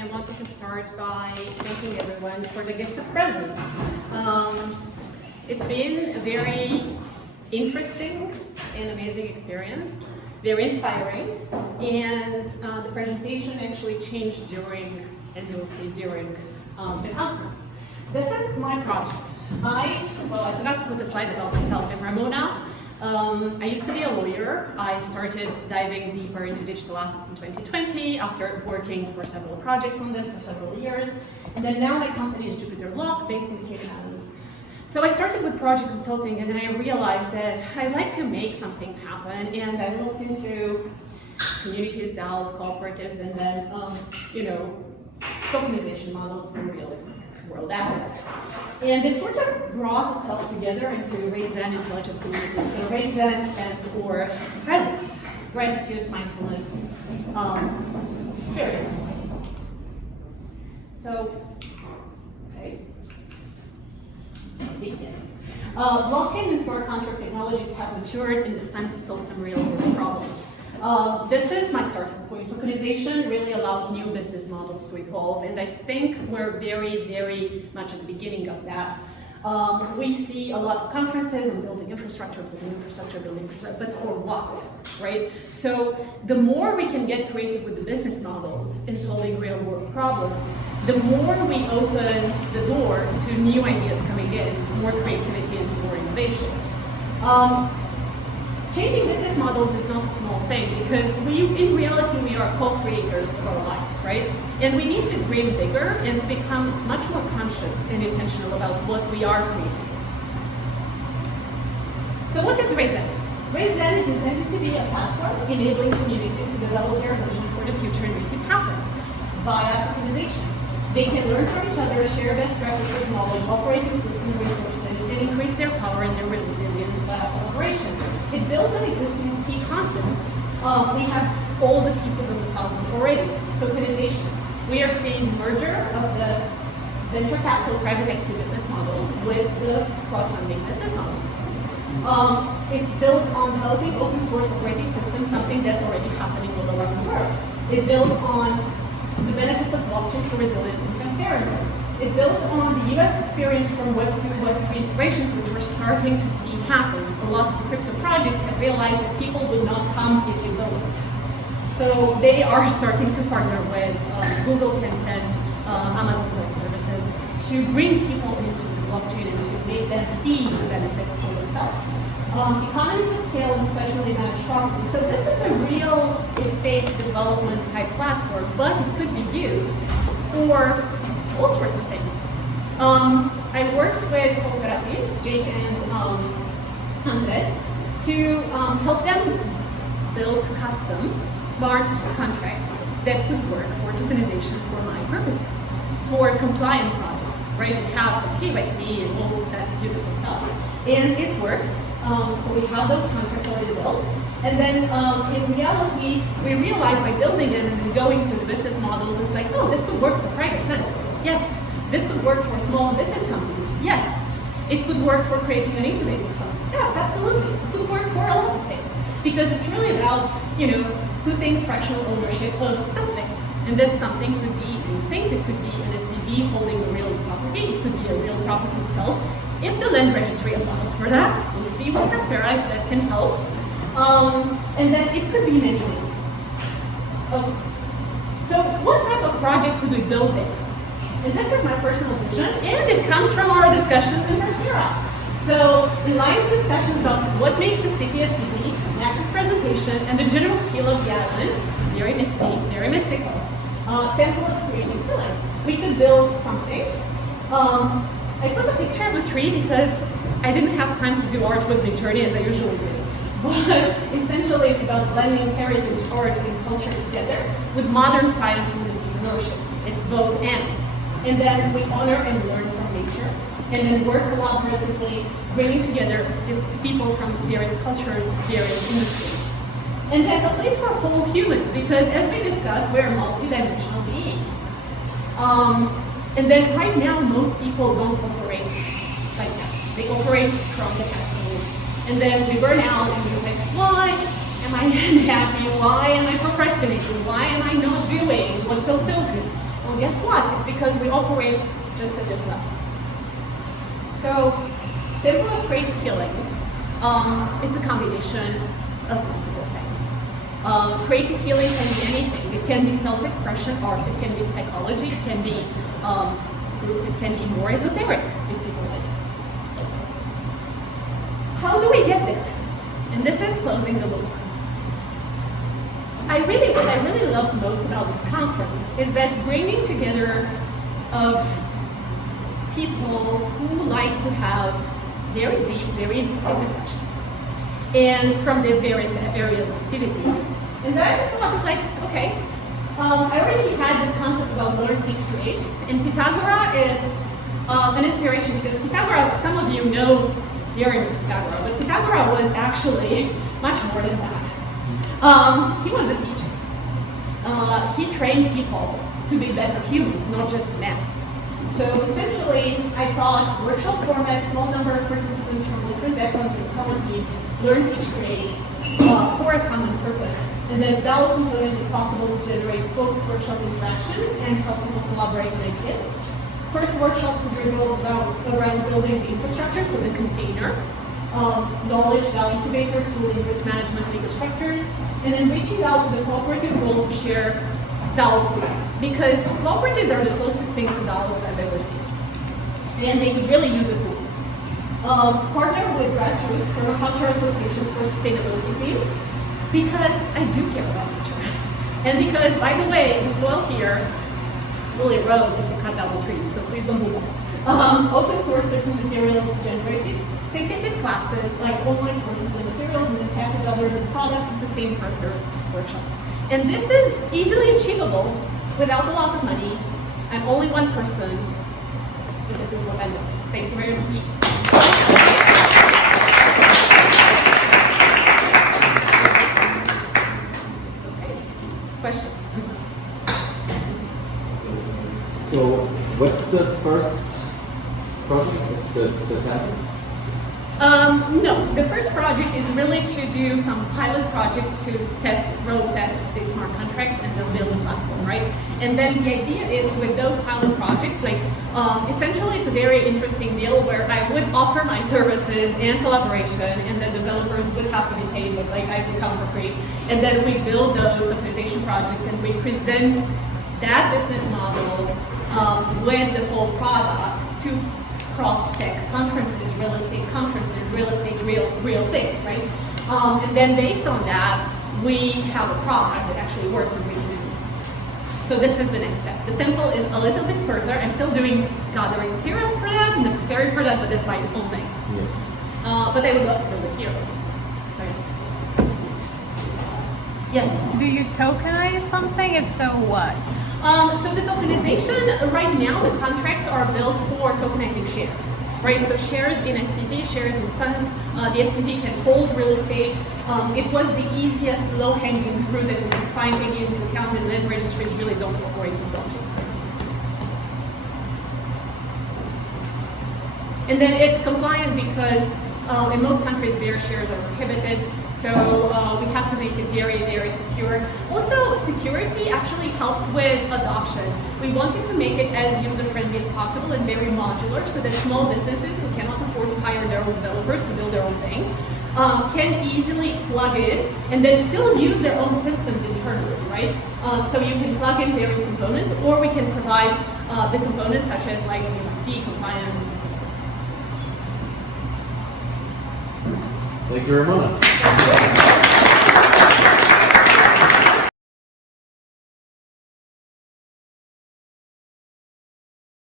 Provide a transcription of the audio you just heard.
I wanted to start by thanking everyone for the gift of presence. It's been a very interesting and amazing experience, very inspiring, and the presentation actually changed during, as you will see, during the conference. This is my project. I forgot to put a slide about myself. I'm Ramona. I used to be a lawyer. I started diving deeper into digital assets in 2020 after working for several projects on them for several years. And then now my company is Jupiter Lock, based in Cape Islands. So I started with project consulting, and then I realized that I'd like to make some things happen. And I looked into communities, DAOs, cooperatives, and then, tokenization models for real world assets. And this sort of brought itself together into ReiZen Intelligent Communities. So ReiZen stands for presence, gratitude, mindfulness, spirit. So, okay. Yes. Blockchain and smart contract technologies have matured, and it's time to solve some real world problems. This is my starting point. Tokenization really allows new business models to evolve, and I think we're very, very much at the beginning of that. We see a lot of conferences on building infrastructure, but for what, right? So the more we can get creative with the business models in solving real world problems, the more we open the door to new ideas coming in, more creativity and more innovation. Changing business models is not a small thing, because in reality, we are co-creators of our lives, right? And we need to dream bigger and to become much more conscious and intentional about what we are creating. So what is ReiZen? ReiZen is intended to be a platform enabling communities to develop their vision for the future and make it happen via tokenization. They can learn from each other, share best practices, knowledge, operating system resources, and increase their power and their resilience collaboration. It builds on existing key concepts. We have all the pieces of the puzzle already. Tokenization. We are seeing merger of the venture capital private equity business model with the crowdfunding business model. It builds on developing open source operating systems, something that's already happening all around the world. It builds on the benefits of blockchain for resilience and transparency. It builds on the UX experience from Web 2, Web 3 integrations, which we're starting to see happen. A lot of crypto projects have realized that people would not come if you build it. So they are starting to partner with Google, Tencent, Amazon Web Services to bring people into the blockchain and to make them see the benefits for themselves. Economies of scale and professionally managed property. So this is a real estate development type platform, but it could be used for all sorts of things. I worked with Cooperative, Jake and Andres, to help them build custom smart contracts that could work for tokenization for my purposes, for compliant projects, right? We have KYC and all that beautiful stuff. And it works. So we have those contracts already built. And then in reality, we realized by building it and going through the business models, it's like, oh, this could work for private funds. Yes. This could work for small business companies. Yes. It could work for creating an incubating fund. Yes, absolutely. It could work for a lot of things. Because it's really about, putting fractional ownership of something. And that something could be many things. It could be an SPV holding a real property. It could be a real property itself. If the land registry allows for that, we'll see what Prospera if that can help. And then it could be many, many things. Okay. So what type of project could we build there? And this is my personal vision, and it comes from our discussions in Prospera. So in line with discussions about what makes a city a city, Max's presentation, and the general feel of the island, very misty, very mystical, temple of creative feeling, we could build something. I put a picture of a tree because I didn't have time to do art with Midjourney as I usually do. But essentially it's about blending heritage, art, and culture together with modern science and entrepreneurship. It's both and. And then we honor and learn from nature, and then work collaboratively, bringing together people from various cultures, various industries. And then a place for whole humans, because as we discussed, we're multidimensional beings. And then right now, most people don't operate like that. They operate from the capital. And then we burn out and we're like, why am I unhappy? Why am I procrastinating? Why am I not doing what fulfills me? Well, guess what? It's because we operate just at this level. So, symbol of creative healing, it's a combination of multiple things. Creative healing can be anything. It can be self-expression, art, it can be psychology, it can be more esoteric, if people like it. How do we get there? And this is closing the loop. What I really loved most about this conference is that bringing together of people who like to have very deep, very interesting discussions, and from their various areas of activity. And then I thought, it's like, okay, I already had this concept about learn, teach, create, and Pythagoras is an inspiration because Pythagoras, some of you know theory of Pythagoras, but Pythagoras was actually much more than that. He was a teacher. He trained people to be better humans, not just math. So essentially, I thought workshop format, small number of participants from different backgrounds and common learn, teach, create for a common purpose. And then that component is possible to generate post-workshop interactions and help people collaborate and make this. First workshops will revolve around building the infrastructure, so the container, knowledge, value incubator, tooling, risk management, legal structures, and then reaching out to the cooperative world to share DAO together. Because cooperatives are the closest things to DAOs that I've ever seen. And they could really use a tool. Partner with grassroots permaculture associations for sustainability themes, because I do care about nature. And because, by the way, the soil here will erode if you cut down the trees, so please don't do that. Open source certain materials generated. Think classes, like online courses and materials, and then package others as products to sustain further workshops. And this is easily achievable without a lot of money. I'm only one person, but this is what I know. Thank you very much. Okay, questions? So, what's the first project? It's the temple? No, the first project is really to do some pilot projects to road test the smart contracts and then build a platform, right? And then the idea is with those pilot projects, like essentially it's a very interesting deal where I would offer my services and collaboration, and then developers would have to be paid, but like I would come for free. And then we build those tokenization projects and we present that business model with the whole product to prop tech conferences, real estate, real things, right? And then based on that, we have a product that actually works and we can implement. So this is the next step. The temple is a little bit further. I'm still gathering materials for that and preparing for that, but that's my own thing. Yeah. But I would love to build it here. So, yes? Do you tokenize something? If so, what? So the tokenization, right now the contracts are built for tokenizing shares, right? So shares in SPV, shares in funds, the SPV can hold real estate. It was the easiest low-hanging fruit that we could find, taking into account that land registries really don't operate in blockchain. And then it's compliant because in most countries their shares are prohibited. So we have to make it very, very secure. Also, security actually helps with adoption. We wanted to make it as user-friendly as possible and very modular so that small businesses who cannot afford to hire their own developers to build their own thing can easily plug in and then still use their own systems internally, right? So you can plug in various components, or we can provide the components such as like KYC, compliance, and so forth. Thank you, Ramona.